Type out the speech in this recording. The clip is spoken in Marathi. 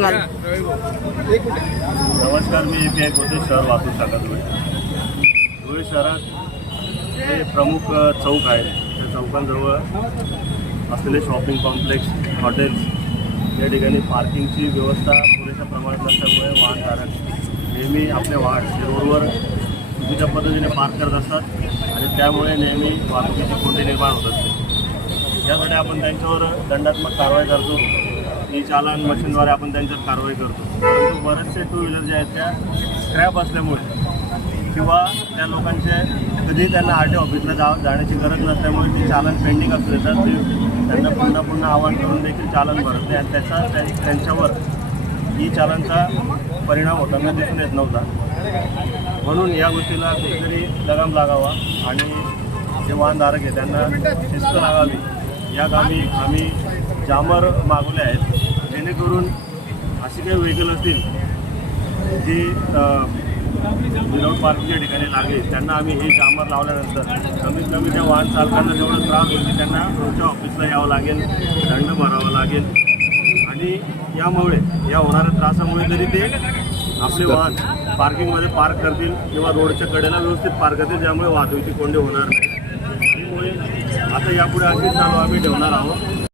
सांगाल? नमस्कार मी ए होते शहर वाहतूक शाखा धुळे धुळे शहरात हे प्रमुख चौक आहे. त्या चौकांजवळ असलेले शॉपिंग कॉम्प्लेक्स हॉटेल्स या ठिकाणी पार्किंगची व्यवस्था पुरेशा प्रमाणात नसल्यामुळे वाहनधारक नेहमी आपल्या वाहन रोडवर चुकीच्या पद्धतीने पार्क करत असतात आणि त्यामुळे नेहमी वाहतुकीची कोंडी निर्माण होत असते. त्यासाठी आपण त्यांच्यावर दंडात्मक कारवाई करतो. आणि चालन मशीनद्वारे आपण त्यांच्यावर कारवाई करतो. परंतु बरेचसे टू व्हीलर जे आहेत त्या स्क्रॅप असल्यामुळे किंवा त्या लोकांचे कधी त्यांना आर टी ऑफिसला जा जाण्याची गरज नसल्यामुळे ते चालन पेंडिंग असू देतात ते त्यांना पुन्हा पुन्हा आवाहन करून देखील चालन भरत नाही. आणि त्याचा त्या- त्यांच्यावर ई चालनचा परिणाम होताना दिसून येत नव्हता. म्हणून या गोष्टीला कुठेतरी लगाम लागावा आणि जे वाहनधारक आहे त्यांना शिस्त लागावी. या कामी आम्ही जामर मागवले आहेत. जेणेकरून अशी काही व्हेकल असतील जे विदाऊट पार्किंगच्या ठिकाणी लागले त्यांना आम्ही हे जामर लावल्यानंतर कमीत कमी त्या वाहन चालकांना जेवढा त्रास होईल त्यांना पुढच्या ऑफिसला यावं लागेल दंड भरावा लागेल. आणि यामुळे या होणाऱ्या त्रासामुळे तरी ते आपले वाहन पार्किंगमध्ये पार्क करतील किंवा रोडच्या कडेला व्यवस्थित पार्क करतील ज्यामुळे वाहतुकीची कोंडी होणार नाही त्यामुळे आता यापुढे आणखी चालू आम्ही ठेवणार आहोत.